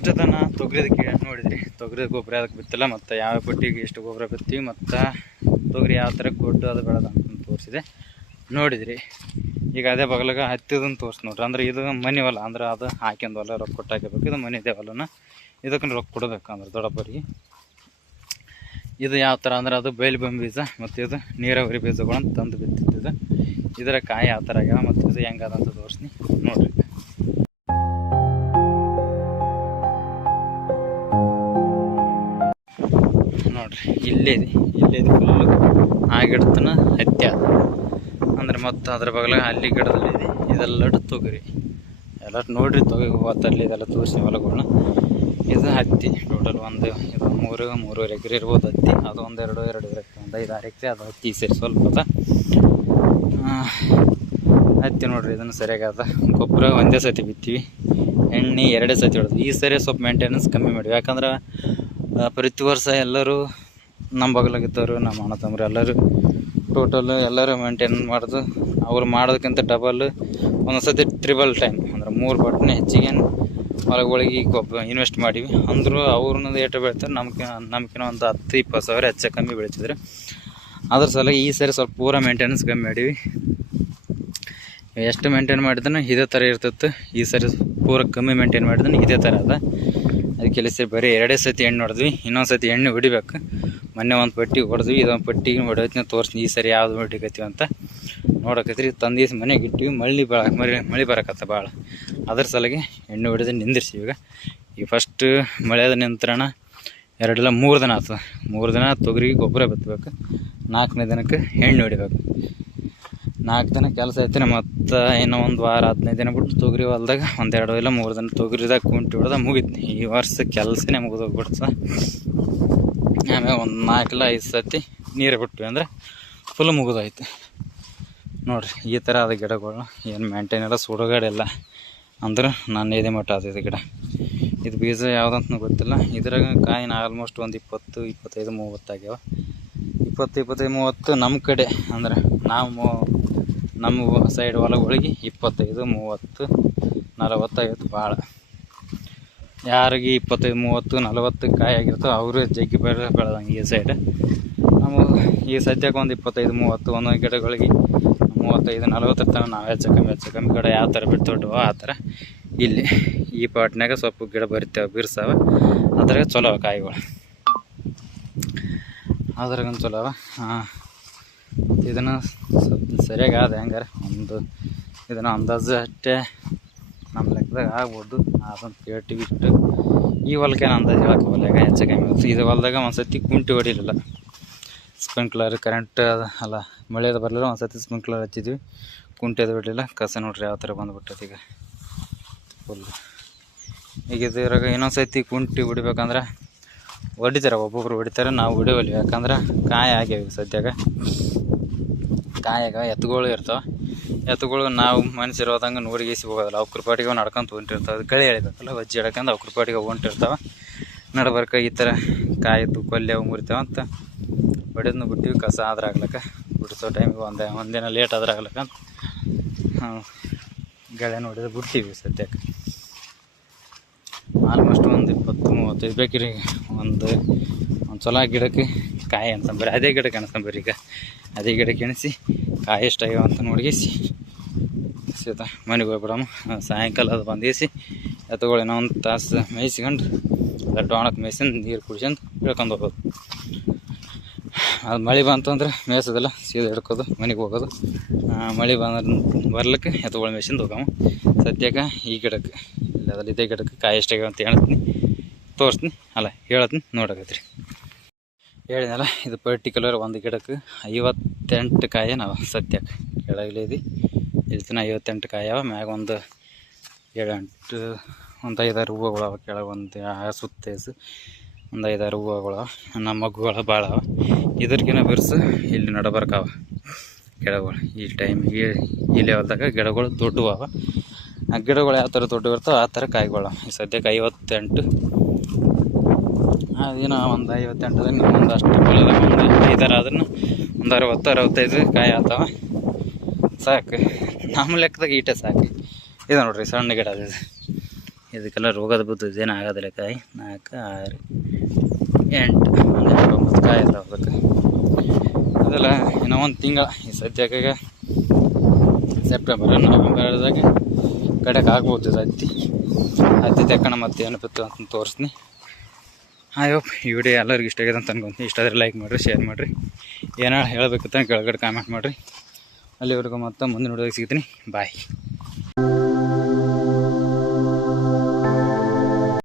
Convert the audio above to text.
ಇಷ್ಟು ತನ ತೊಗರಿದಕ್ಕೆ ನೋಡಿದ್ರಿ, ತೊಗರಿ ಗೊಬ್ಬರ ಅದಕ್ಕೆ ಬಿತ್ತಿಲ್ಲ, ಮತ್ತು ಯಾವ ಪಟ್ಟಿಗೆ ಎಷ್ಟು ಗೊಬ್ಬರ ಬಿತ್ತೀವಿ, ಮತ್ತು ತೊಗರಿ ಯಾವ ಥರ ಗೊಡ್ಡು ಅದು ಬೆಳೆದ ಅಂತ ತೋರಿಸಿದೆ ನೋಡಿದ್ರಿ. ಈಗ ಅದೇ ಬಗಲಾಗ ಹತ್ತಿದನ್ನು ತೋರಿಸಿ ನೋಡ್ರಿ. ಅಂದ್ರೆ ಇದು ಮನೆ ಹೊಲ, ಅಂದ್ರೆ ಅದು ಹಾಕ್ಯಂದು ಹೊಲ ರೊಕ್ಕ ಕೊಟ್ಟು ಹಾಕಬೇಕು. ಇದು ಮನೆ ಇದೆ ಹೊಲನ, ಇದಕ್ಕೆ ರೊಕ್ಕ ಕೊಡಬೇಕು ಅಂದ್ರೆ ದೊಡ್ಡಪ್ಪರಿಗೆ. ಇದು ಯಾವ ಥರ ಅಂದ್ರೆ ಅದು ಬೈಲ್ಬಂಬಿ ಬೀಜ, ಮತ್ತು ಇದು ನೀರಾವರಿ ಬೀಜಗಳನ್ನು ತಂದು ಬಿತ್ತಿದ್ದು. ಇದರ ಕಾಯಿ ಯಾವ ಥರ ಆಗ್ಯಾವ ಮತ್ತು ಇದು ಹೆಂಗದಂತ ತೋರಿಸ್ತೀನಿ ನೋಡ್ರಿ. ನೋಡ್ರಿ ಇಲ್ಲೇ ಫುಲ್ಲು ಆ ಗಿಡತನ ಹತ್ತಿ ಅದ ಅಂದ್ರೆ, ಮತ್ತು ಅದ್ರ ಬಗಲಾಗ ಅಲ್ಲಿ ಗಿಡದಲ್ಲಿದೆ ಇದೆಲ್ಲ ತೊಗರಿ ಎಲ್ಲ ನೋಡ್ರಿ. ತೊಗರಿ ಇದೆಲ್ಲ ತೋರಿಸಿ ಹೊಲಗಳನ್ನ. ಇದು ಹತ್ತಿ ಟೋಟಲ್ ಇದು 3-3.5 ಎಕರೆ ಇರ್ಬೋದು ಹತ್ತಿ. ಅದು 1-2 ಎಕರೆ, 5-6 ಎಕರೆ ಅದು ಹತ್ತಿ ಸೇರಿ ಸ್ವಲ್ಪ ಅದ ಹತ್ತಿ. ನೋಡ್ರಿ ಇದನ್ನು ಸರಿಯಾಗದ. ಗೊಬ್ಬರ ಒಂದೇ ಸತಿ ಬಿತ್ತೀವಿ, ಎಣ್ಣೆ 2 ಸತಿ ಹೊಡೆದು. ಈ ಸರಿ ಸ್ವಲ್ಪ ಮೇಂಟೆನೆನ್ಸ್ ಕಮ್ಮಿ ಮಾಡಿವಿ, ಯಾಕಂದ್ರೆ ಪ್ರತಿ ವರ್ಷ ಎಲ್ಲರೂ ನಮ್ಮ ಬಗಲಾಗಿದ್ದವರು, ನಮ್ಮ ಅಣ್ಣ ತಮ್ಮರು ಎಲ್ಲರೂ ಟೋಟಲ್ ಎಲ್ಲರೂ ಮೇಂಟೈನ್ ಮಾಡೋದು. ಅವ್ರು ಮಾಡೋದಕ್ಕಿಂತ ಡಬಲ್, ಒಂದೊಂದು ಸತಿ ಟ್ರಿಬಲ್ ಟೈಮ್ ಅಂದ್ರೆ 3 ಪಟ್ಟನೆ ಹೆಚ್ಚಿಗೆ ಹೊಲಗಳಿಗೆ ಗೊಬ್ಬರ ಇನ್ವೆಸ್ಟ್ ಮಾಡೀವಿ. ಅಂದರೂ ಅವ್ರನ್ನದು ಏಟು ಬೆಳಿತಾರೆ, ನಮ್ಗಿನ ಒಂದು 10-20 ಸಾವಿರ ಹೆಚ್ಚು ಕಮ್ಮಿ ಬೆಳೀತಿದ್ರು. ಅದ್ರ ಸಲ ಈ ಸರಿ ಸ್ವಲ್ಪ ಪೂರ ಮೇಂಟೆನೆನ್ಸ್ ಕಮ್ಮಿ ಮಾಡೀವಿ. ಎಷ್ಟು ಮೇಂಟೈನ್ ಮಾಡಿದ್ರೆ ಇದೇ ಥರ ಇರ್ತಿತ್ತು. ಈ ಸರಿ ಪೂರ ಕಮ್ಮಿ ಮೇಂಟೈನ್ ಮಾಡಿದ್ರೆ ಇದೇ ಥರ ಅದ. ಅದಕ್ಕೆ ಸರಿ ಬರೀ 2 ಸತಿ ಎಣ್ಣೆ ಹೊಡೆದ್ವಿ. ಇನ್ನೊಂದು ಸತಿ ಎಣ್ಣೆ ಹೊಡಿಬೇಕು. ಮೊನ್ನೆ ಒಂದು ಪಟ್ಟಿ ಹೊಡೆದ್ವಿ, ಇದೊಂದು ಪಟ್ಟಿಗೆ ಹೊಡೆಯೋತ್ನ ತೋರಿಸ್ತೀನಿ. ಈ ಸರಿ ಯಾವ್ದು ಹೊಡಿಕತ್ತೀವಿ ಅಂತ ನೋಡಕತ್ರಿ. ತಂದೀಸ್ ಮನೆಗೆ ಇಟ್ಟಿವಿ, ಮಳೆ ಬರಕತ್ತ ಭಾಳ. ಅದ್ರ ಸಲಗೆ ಎಣ್ಣೆ ಹೊಡೆದು ನಿಂದಿರ್ಸಿ. ಈಗ ಫಸ್ಟ್ ಮಳೆಯಾದ ನಿಂತ್ರಣ 2-3 ದಿನ ಆಗ್ತದೆ. 3 ದಿನ ತೊಗರಿಗೆ ಗೊಬ್ಬರ ಬಿತ್ತಬೇಕು, 4ನೇ ದಿನಕ್ಕೆ ಎಣ್ಣೆ ಹೊಡಿಬೇಕು. 4 ದಿನ ಕೆಲಸ ಐತೆ. ಮತ್ತು ಇನ್ನೂ 1 ವಾರ 15 ದಿನ ಬಿಟ್ಟು ತೊಗರಿ ಹೊಲ್ದಾಗ 1-2 ಇಲ್ಲ 3 ದಿನ ತೊಗರಿದಾಗ ಕುಂಟಿ ಹೊಡೆದ ಮುಗಿತು. ಈ ವರ್ಷ ಕೆಲಸನೇ ಮುಗಿದೋಗ್ಬಿಡ್ತದೆ. ಆಮೇಲೆ 4-5 ಸತಿ ನೀರು ಬಿಟ್ವಿ ಅಂದ್ರೆ ಫುಲ್ ಮುಗಿದೋಯ್ತು. ನೋಡಿರಿ ಈ ಥರ ಅದ ಗಿಡಗಳು. ಏನು ಮೇಂಟೈನ್ ಎಲ್ಲ ಸುಡುಗಾಡೆಲ್ಲ ಅಂದ್ರೆ ನಾನು ಇದೇ ಮಟ್ಟ ಆದಿದೆ ಗಿಡ. ಇದು ಬೀಜ ಯಾವುದಂತ ಗೊತ್ತಿಲ್ಲ. ಇದ್ರಾಗ ಕಾಯಿನ ಆಲ್ಮೋಸ್ಟ್ ಒಂದು 20-25-30 ಆಗ್ಯಾವ. 20-25-30 ನಮ್ಮ ಕಡೆ ಅಂದ್ರೆ ನಮ್ಮ ಸೈಡ್ ಹೊಲಗಳಿಗೆ 25-30-40 ಭಾಳ. ಯಾರಿಗೆ 25-30-40 ಕಾಯಿ ಆಗಿರ್ತವೆ ಅವರು ಜಗ್ಗಿ ಬೆಳೆದಂಗೆ ಈ ಸೈಡ್. ನಮಗೆ ಈ ಸದ್ಯಕ್ಕೆ ಒಂದು 25-30 ಒಂದೊಂದು ಗಿಡಗಳಿಗೆ 35-40 ಇರ್ತಾವೆ. ನಾವು ಹೆಚ್ಚು ಕಮ್ಮಿ ಕಡೆ ಯಾವ ಥರ ಬಿಡ್ತೊಟ್ಟವ ಆ ಥರ ಇಲ್ಲಿ ಈ ಪಾಟ್ನಾಗ ಸ್ವಲ್ಪ ಗಿಡ ಬಿರ್ಸಾವ. ಅದ್ರಾಗ ಚಲೋ ಕಾಯಿಗಳು, ಅದ್ರಾಗ ಚಲೋ ಅವ. ಇದನ್ನು ಸ್ವಲ್ಪ ಸರಿಯಾಗಿ ಆದ ಹೆಂಗಾರ ಇದನ್ನು ಅಂದಾಜು ಅಷ್ಟೇ ನಮ್ಮ ಲೆಕ್ಕದಾಗ ಆಗ್ಬೋದು. ಅದನ್ನು ಕೇಳ್ತೀವಿ ಇಷ್ಟು. ಈ ಹೊಲಕ್ಕೇನು ಅಂದಾಜು ಹೇಳಕ್ಕೆ ಹೊಲ್ಯಾಗ ಹೆಚ್ಚು ಕಮ್ಮಿ. ಇದು ಹೊಲದಾಗ ಒಂದು ಸತಿ ಕುಂಟಿ ಹೊಡಿಲಿಲ್ಲ, ಸ್ಪ್ರಿಂಕ್ಲರ್ ಕರೆಂಟ್ ಅಲ್ಲ ಮಳೆದು ಬರಲಿಲ್ಲ. ಒಂದು ಸತಿ ಸ್ಪ್ರಿಂಕ್ಲರ್ ಹಚ್ಚಿದ್ವಿ, ಕುಂಟಿ ಅದು ಬಿಡಲಿಲ್ಲ. ಕಸ ನೋಡ್ರಿ ಯಾವ ಥರ ಬಂದುಬಿಟ್ಟೈತೆ ಈಗ ಫುಲ್. ಈಗ ಇದ್ರಾಗ ಇನ್ನೊಂದು ಸತಿ ಕುಂಟಿ ಹೊಡಿಬೇಕಂದ್ರೆ ಹೊಡಿತಾರೆ, ಒಬ್ಬೊಬ್ರು ಹೊಡಿತಾರೆ, ನಾವು ಹೊಡಿವಲ್ಲಿ. ಯಾಕಂದ್ರೆ ಕಾಯಿ ಆಗ್ಯಾವ ಈಗ ಸದ್ಯಾಗ. ಕಾಯಾಗ ಎತ್ತುಗಳು ಇರ್ತಾವೆ. ಎತ್ತುಗಳು ನಾವು ಮನುಷ್ಯರು ಹೋದಂಗೆ ನೋಡಿಗೇಸಿ ಹೋಗೋದಿಲ್ಲ. ಅವ್ರ ಪಾಟಿಗೆ ನಡ್ಕೊಂತ ಹೊಂಟಿರ್ತಾವೆ. ಅದು ಕಳೆ ಎಳಿಬೇಕಲ್ಲ, ವಜ್ಜಿ ಹಿಡ್ಕೊಂಡು ಅವ್ರ ಪಾಟಿಗೆ ಹೊಂಟಿರ್ತಾವೆ. ನಡ್ಬರ್ಕ ಈ ಥರ ಕಾಯಿದ್ದು ಕೊಲ್ಲಿ ಅವು ಮುರಿತಾವೆ ಅಂತ ಹೊಡೆದ್ನು ಬಿಟ್ಟಿವಿ. ಕಸ ಆದ್ರೆ ಆಗ್ಲಕ್ಕ ಬಿಡಿಸೋ ಟೈಮಿಗೆ ಒಂದಿನ ಲೇಟ್ ಆದ್ರೆ ಆಗ್ಲಕ್ಕ ಗೆಳೆ ನೋಡಿದ್ರೆ ಬಿಡ್ತೀವಿ. ಸದ್ಯಕ್ಕೆ ಆಲ್ಮೋಸ್ಟ್ ಒಂದು 20-35 ಬೇಕಿರಿ. ಒಂದು ಚಲೋ ಗಿಡಕ್ಕೆ ಕಾಯಿ ಅನ್ಸಂಬರಿ, ಅದೇ ಗಿಡಕ್ಕೆ ಅನ್ಸಂಬರಿ. ಈಗ ಅದೇ ಗಿಡಕ್ಕೆ ಎಣಿಸಿ ಕಾಯಿ ಎಷ್ಟಾಗ್ಯಾವ ಅಂತ ನೋಡಿಗಿಸಿ ಸೀದಾ ಮನೆಗೆ ಹೋಗ್ಬಿಡಮ್ಮ. ಸಾಯಂಕಾಲ ಅದು ಬಂದೇಸಿ ಎತ್ತುಗಳು ಏನೋ 1 ತಾಸು ಮೇಯಿಸ್ಕೊಂಡು ದೊಡ್ಡ ಒಣಕ್ಕೆ ಮೇಯ್ಸ್ಕೊಂಡು ನೀರು ಕುಡ್ಸ್ಕೊಂಡು ಇಳ್ಕೊಂಡು ಹೋಗೋದು. ಅದು ಮಳೆ ಬಂತಂದ್ರೆ ಮೇಯ್ಸೋದಿಲ್ಲ, ಸೀದಾ ಹಿಡ್ಕೋದು ಮನೆಗೆ ಹೋಗೋದು. ಮಳೆ ಬರ್ಲಿಕ್ಕೆ ಎತ್ತುಗಳು ಮೇಯ್ಸ್ಕೊಂಡು ಹೋಗಮ್ಮ. ಸದ್ಯಕ್ಕೆ ಈ ಗಿಡಕ್ಕೆ ಇಲ್ಲ ಇದೇ ಗಿಡಕ್ಕೆ ಕಾಯಿ ಎಷ್ಟಾಗ್ಯಾವ ಅಂತ ಹೇಳ್ತೀನಿ, ತೋರಿಸ್ತೀನಿ ಅಲ್ಲ ಹೇಳ್ತೀನಿ ನೋಡಕತ್ರಿ. ಹೇಳಿದ್ನಲ್ಲ, ಇದು ಪರ್ಟಿಕ್ಯುಲರ್ ಒಂದು ಗಿಡಕ್ಕೆ 58 ಕಾಯಿ ನಾವು ಸದ್ಯಕ್ಕೆ ಕೆಳಗಲಿದ್ದು ಇಲ್ತಿನ 58 ಕಾಯಿ ಅವ. ಮ್ಯಾಗ ಒಂದು 7-8 ಒಂದು 5-6 ಹೂವುಗಳು ಅವ. ಕೆಳಗೆ ಒಂದು ಸುತ್ತೇಸು ಒಂದು 5-6 ಹೂವುಗಳು ಅವ. ನಮ್ಮ ಮಗ್ಗುಗಳು ಭಾಳ ಅವ. ಇದ್ರಕಿನ್ನ ಬಿರ್ಸು ಇಲ್ಲಿ ನಡಬರ್ಕಾವ ಗಿಡಗಳು. ಈ ಟೈಮ್ ಈ ಲೆವೆಲ್ದಾಗ ಗಿಡಗಳು ದೊಡ್ಡವು ಅವ. ಆ ಗಿಡಗಳು ಯಾವ ಥರ ದೊಡ್ಡ ಇರ್ತಾವೆ ಆ ಥರ ಕಾಯಿಗಳು. ಈ ಸದ್ಯಕ್ಕೆ 58. ಅದೇನೋ ಒಂದು 58 ಒಂದು ಅಷ್ಟು ಹೊಲದಾಗ ಒಂದು 5 ಆದ್ರೂ ಒಂದು 60-65 ಕಾಯಿ ಆಗ್ತಾವೆ. ಸಾಕು ನಮ್ಮ ಲೆಕ್ಕದಾಗ ಈಟೆ ಸಾಕು. ಇದು ನೋಡ್ರಿ ಸಣ್ಣ ಗಿಡ ಅದು. ಇದಕ್ಕೆಲ್ಲ ರೋಗದ ಬುದ್ದು ಇದೇನು ಆಗೋದಿಲ್ಲ. ಕಾಯಿ 4, 6, 8 9 ಕಾಯಿ ಇರ್ತಾವೆ ಅದಕ್ಕೆ. ಅದೆಲ್ಲ ಇನ್ನೂ ಒಂದು ತಿಂಗಳ ಈ ಸದ್ಯಕ್ಕೆ ಸೆಪ್ಟೆಂಬರ್ ನವೆಂಬರ್ದಾಗ ಕಡೆಗೆ ಆಗ್ಬೋದು ಇದು ಹತ್ತಿ ತೆಕ್ಕಣ ಮತ್ತೆ ಏನು ಬಿತ್ತು ಅಂತ ತೋರಿಸ್ತೀನಿ. ಹೋಪ್ ಈ ವಿಡಿಯೋ ಎಲ್ಲರಿಗೂ ಇಷ್ಟ ಆಗಿದೆ ಅಂತ ಅನ್ಕೊಂತೀನಿ. ಇಷ್ಟ ಆದರೆ ಲೈಕ್ ಮಾಡಿರಿ, ಶೇರ್ ಮಾಡಿರಿ, ಏನೋ ಹೇಳಬೇಕಂತ ಕೆಳಗಡೆ ಕಾಮೆಂಟ್ ಮಾಡಿರಿ. ಅಲ್ಲಿವರೆಗೂ ಮತ್ತೆ ಮುಂದಿನ ವಿಡಿಯೋಗೆ ಸಿಗ್ತೀನಿ. ಬಾಯ್.